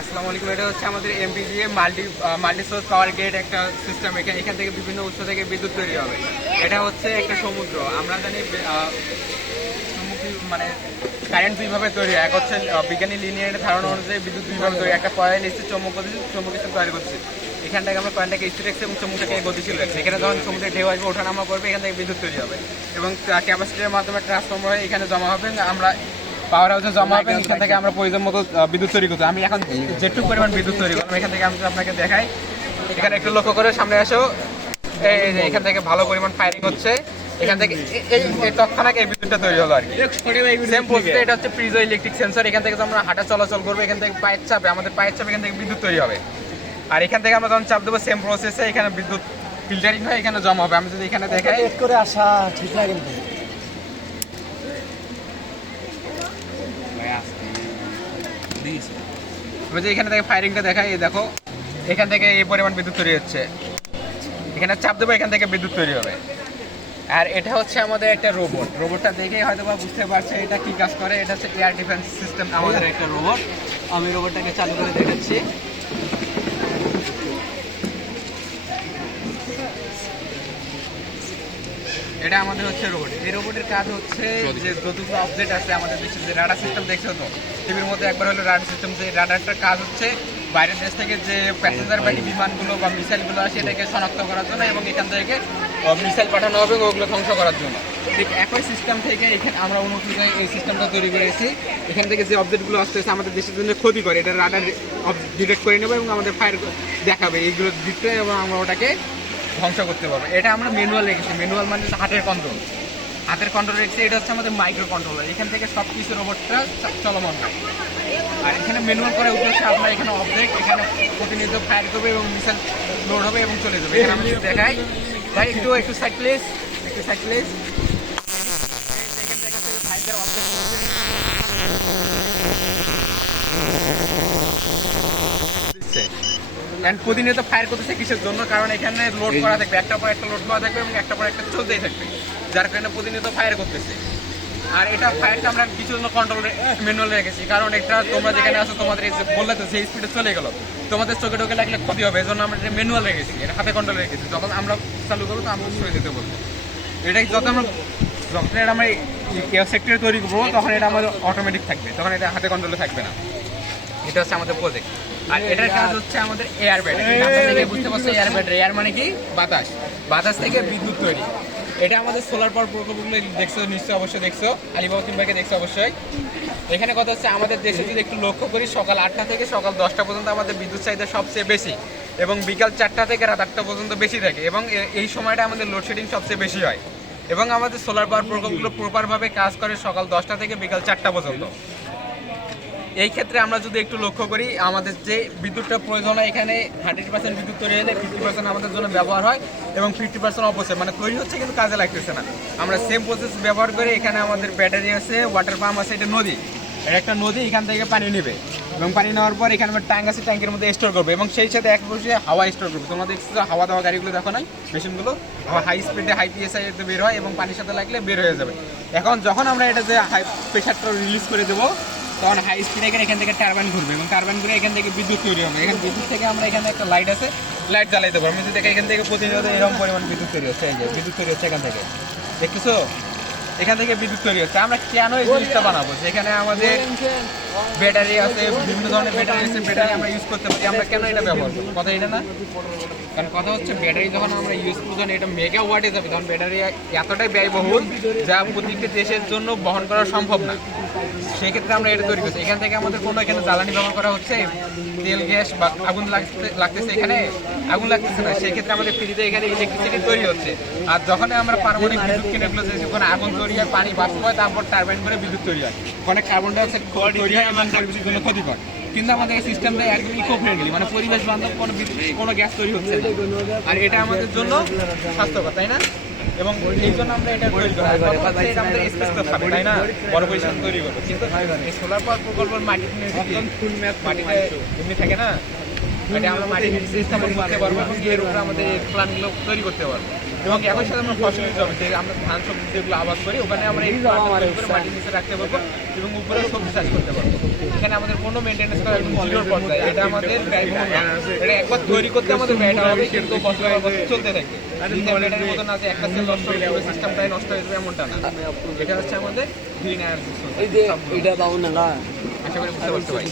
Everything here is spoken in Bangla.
আসসালামু আলাইকুম। এটা হচ্ছে আমাদের এমপিজিএ মাল্টি সোর্স পাওয়ার গ্রিড একটা সিস্টেম। এখান থেকে বিভিন্ন উৎস থেকে বিদ্যুৎ তৈরি হবে। এটা হচ্ছে একটা সমুদ্র। আমরা জানি মানে কারেন্ট দুইভাবে তৈরি হয়। এক হচ্ছে বিজ্ঞানী লিনিয়ার ধারণা অনুযায়ী বিদ্যুৎ দুইভাবে তৈরি। একটা কয়েল এসে চৌম্বক তৈরি করছে। এখান থেকে আমরা কয়েলটাকে স্থির রাখছি এবং চৌম্বকটাকে গতিশীল রাখছি। এখানে যখন সমুদ্রে ঢেউ আসবে, ওঠানামা করবে, এখান থেকে বিদ্যুৎ তৈরি হবে এবং ক্যাপাসিটির মাধ্যমে ট্রান্সফর্মার হয়ে এখানে জমা হবে। আমরা পাওয়ার হাউসে জমা হবে, এখান থেকে আমরা প্রয়োজন মতো বিদ্যুৎ তৈরি করতে। আমি এখন যেটুকু পরিমাণ বিদ্যুৎ তৈরি করলাম এখান থেকে আমি আপনাকে দেখাই। এখানে একটু লক্ষ্য করে সামনে আসো। এই যে এখান থেকে ভালো পরিমাণ ফায়ারিং হচ্ছে। এখান থেকে এই তৎক্ষণাৎ এই বিদ্যুৎটা তৈরি হলো আর কি। সেম প্রসেসে এটা হচ্ছে প্রিজো ইলেকট্রিক সেন্সর। এখান থেকে আমরা হাঁটা চলাচল করবো, এখান থেকে পায়ের চাপে আমাদের পায়ের চাপে এখান থেকে বিদ্যুৎ তৈরি হবে। আর এখান থেকে আমরা যখন চাপ দেবো সেম প্রসেসে এখানে বিদ্যুৎ ফিল্টারিং হয়ে এখানে জমা হবে। আমি যদি এখানে দেখাই করে আসা ঠিক লাগে কিন্তু আমি যে এখানে থেকে ফায়ারিংটা দেখাই, এই দেখো এখান থেকে এই পরিমাণ বিদ্যুৎ তৈরি হচ্ছে। এখানে চাপ দেবো, এখান থেকে বিদ্যুৎ তৈরি হবে। আর এটা হচ্ছে আমাদের একটা রোবট। রোবটটা দেখেই হয়তো বা বুঝতে পারছে এটা কি কাজ করে। এটা হচ্ছে এয়ার ডিফেন্স সিস্টেম আমাদের একটা রোবট। আমি রোবটটাকে চালু করে দেখাচ্ছি। এটা আমাদের হচ্ছে রোবট। এই রোবটের কাজ হচ্ছে যে যতগুলো অবজেক্ট আছে আমাদের দেশে, যে রাডার সিস্টেম দেখছো তো টিভির মধ্যে একবার হলো রাডার সিস্টেম। যে রাডারটার কাজ হচ্ছে বাইরের দেশ থেকে যে প্যাসেঞ্জার বাড়ি বিমানগুলো বা মিসাইলগুলো আসে এটাকে শনাক্ত করার জন্য এবং এখান থেকে মিসাইল পাঠানো হবে ওগুলো ধ্বংস করার জন্য। ঠিক একই সিস্টেম থেকে এখানে আমরা উন্নত এই সিস্টেমটা তৈরি করেছি। এখান থেকে যে অবজেক্টগুলো আসতেছে আমাদের দেশের জন্য ক্ষতি করে, এটা রাডার ডিটেক্ট করে নেবে এবং আমাদের ফায়ার দেখাবে এইগুলো দিতে এবং আমরা ওটাকে ধ্বংস করতে পারবো। এটা আমরা ম্যানুয়াল রেখেছি। ম্যানুয়াল মানে হাতের কন্ট্রোল, হাতের কন্ট্রোল রেখেছি। এটা হচ্ছে আমাদের মাইক্রো কন্ট্রোলার। এখান থেকে সব কিছু রোবটটা চলমান হয়। আর এখানে ম্যানুয়াল করে উঠেছে আপনার এখানে অবজেক্ট, এখানে প্রতিনিয়ত ফায়ার করবে এবং মিসাইল লোড হবে এবং চলে যাবে। এখানে আমি দেখাই ভাই, একটু সাইড প্লেস, একটু সাইড প্লেস। এখান থেকে ফায়ার অবজেক্ট প্রতিনিয়ত ফায়ার করতেছে কিসের জন্য? কারণ এখানে লোড করা থাকবে, একটা পর একটা লোড করা থাকবে এবং একটা পর একটা চলতেই থাকবে, যার কারণে প্রতিনিয়ত ফায়ার করতেছে। আর এটা ফায়ারটা আমরা কিছু জন্য কন্ট্রোল ম্যানুয়াল রেখেছি, কারণ এটা তোমরা যেখানে আছো তোমাদের বললে তো সেই স্পিডে চলে গেল, তোমাদের চোখে টোকে লাগলে ক্ষতি হবে। এই জন্য আমরা এটা ম্যানুয়াল রেখেছি, এটা হাতে কন্ট্রোল রেখেছি। যখন আমরা চালু করবো তো আমরা সরে যেতে বলবো। এটাই যখন আমরা এয়ার সেক্টরে তৈরি করবো তখন এটা আমাদের অটোমেটিক থাকবে, তখন এটা হাতে কন্ট্রোলে থাকবে না। এটা হচ্ছে আমাদের প্রজেক্ট। আর এটার কাজ হচ্ছে আমাদের এয়ার ব্যাটারি। বুঝতে পারছো এয়ার ব্যাটারি? এয়ার মানে কি? বাতাস। বাতাস থেকে বিদ্যুৎ তৈরি। এটা আমাদের সোলার পাওয়ার প্রকল্পগুলো দেখছো নিশ্চয়ই, অবশ্যই দেখছো, আলিবাবা কিংবাকে দেখছো অবশ্যই। এখানে কথা হচ্ছে আমাদের দেশে যদি একটু লক্ষ্য করি, সকাল 8টা থেকে সকাল 10টা পর্যন্ত আমাদের বিদ্যুৎ চাহিদা সবচেয়ে বেশি এবং বিকাল 4টা থেকে রাত 8টা পর্যন্ত বেশি থাকে এবং এই সময়টা আমাদের লোডশেডিং সবচেয়ে বেশি হয়। এবং আমাদের সোলার পাওয়ার প্রকল্পগুলো প্রপারভাবে কাজ করে সকাল 10টা থেকে বিকাল 4টা পর্যন্ত। এই ক্ষেত্রে আমরা যদি একটু লক্ষ্য করি, আমাদের যে বিদ্যুৎটা প্রয়োজন হয় এখানে 100% বিদ্যুৎ তৈরি হলে 50% আমাদের জন্য ব্যবহার হয় এবং 50% অপচয়, মানে তৈরি হচ্ছে কিন্তু কাজে লাগতেছে না। আমরা সেম প্রসেস ব্যবহার করে এখানে আমাদের ব্যাটারি আছে, ওয়াটার পাম্প আছে, এটা নদী, এটা একটা নদী, এখান থেকে পানি নেবে এবং পানি নেওয়ার পর এখানে ট্যাঙ্ক আছে, ট্যাঙ্কের মধ্যে স্টোর করবে এবং সেই সাথে এক বসে হাওয়া স্টোর করবে। তোমরা দেখছো হাওয়া দেওয়া গাড়িগুলো দেখো নাই, মেশিনগুলো হাই স্পিডে হাই পিএসআই বের হয় এবং পানির সাথে লাগলে বের হয়ে যাবে। এখন যখন আমরা এটা যে হাই প্রেশারটা রিলিজ করে দেবো তখন হাই স্পিডে এখান থেকে টারবাইন ঘুরবে এবং টারবাইন ঘুরে এখান থেকে বিদ্যুৎ তৈরি হবে। এখানে বিদ্যুৎ থেকে আমরা এখানে একটা লাইট আছে, লাইট জ্বালাইতে পারবো। যদি দেখে এখান থেকে প্রতিনিয়ত এরকম পরিমাণ বিদ্যুৎ তৈরি হচ্ছে, এই যে বিদ্যুৎ তৈরি হচ্ছে এখান থেকে, দেখতেছো? এখান থেকে বিদ্যুৎ তৈরি হচ্ছে। আমরা কেন এই জিনিসটা বানাবো? যেখানে আমাদের ব্যাটারি আছে, বিভিন্ন ধরনের ব্যাটারি আছে, ব্যাটারি আমরা ইউজ করতে পারি, আমরা কেন এটা ব্যবহার করবো? কথা এটা না, কারণ কথা হচ্ছে ব্যাটারি যখন আমরা ইউজ করবো যখন এটা মেগা ওয়াটে যাবে, তখন ব্যাটারি এতটাই ব্যয়বহুল যা প্রত্যেকটি দেশের জন্য বহন করা সম্ভব না। সেই ক্ষেত্রে আমরা এটা তৈরি করছি। এখান থেকে আমাদের কোনো এখানে জ্বালানি ব্যবহার করা হচ্ছে, তেল গ্যাস বা আগুন লাগতেছে, এখানে আগুন লাগতেছে না। সেই ক্ষেত্রে আমাদের ফ্রিতে এখানে ইলেকট্রিসিটি তৈরি হচ্ছে। আর যখন আমরা পারমাণবিক বিদ্যুৎ কিনে ফেলেছি, ওখানে আগুন তৈরি হয়, পানি বাষ্প হয়, তারপর টারবাইন করে বিদ্যুৎ তৈরি হয়, ওখানে কার্বন ডাইঅক্সাইড তৈরি হয় এবং পরিবেশের জন্য ক্ষতিকর। কিন্তু আমাদের এই সিস্টেমটা একদম ইকো ফ্রেন্ডলি, মানে পরিবেশ বান্ধব, কোনো গ্যাস তৈরি হচ্ছে না। আর এটা আমাদের জন্য স্বাস্থ্যকর, তাই না? এবং এই জন্য আমরা এটা তৈরি করি, এটা আমাদের স্পেস তো খাবে, তাই না? বড় পরিসর তৈরি করবো। কিন্তু এই সোলার পাওয়ার প্রকল্পের মাটিতে এমনি থাকে না, এটা আমরা মাটির নিচে স্থাপন করতে পারবো এবং এর উপরে আমাদের প্ল্যানগুলো তৈরি করতে পারবো। এবং একই সাথে আমরা ফসলের জমিতে আমরা ধান সবজি যেগুলো আবাদ করি ওখানে আমরা এই প্লান্টটা তৈরি করে মাটির নিচে রাখতে পারবো এবং উপরে সবজি চাষ করতে পারবো। এখানে আমাদের কোনো মেনটেন্যান্স করা একদম জিরোর পর্যায়ে, এটা আমাদের ব্যয়বহুল না। এটা একবার তৈরি করতে আমাদের ব্যয়টা হবে, কিন্তু বছর পর বছর চলতে থাকবে। এটার মতো না যে একটা সেল নষ্ট হয়ে যাবে, সিস্টেমটাই নষ্ট হয়ে যাবে এমনটা না। এটা হচ্ছে আমাদের গ্রিন এনার্জি। এটা দাও না আশা করি বুঝতে পারতে পারি।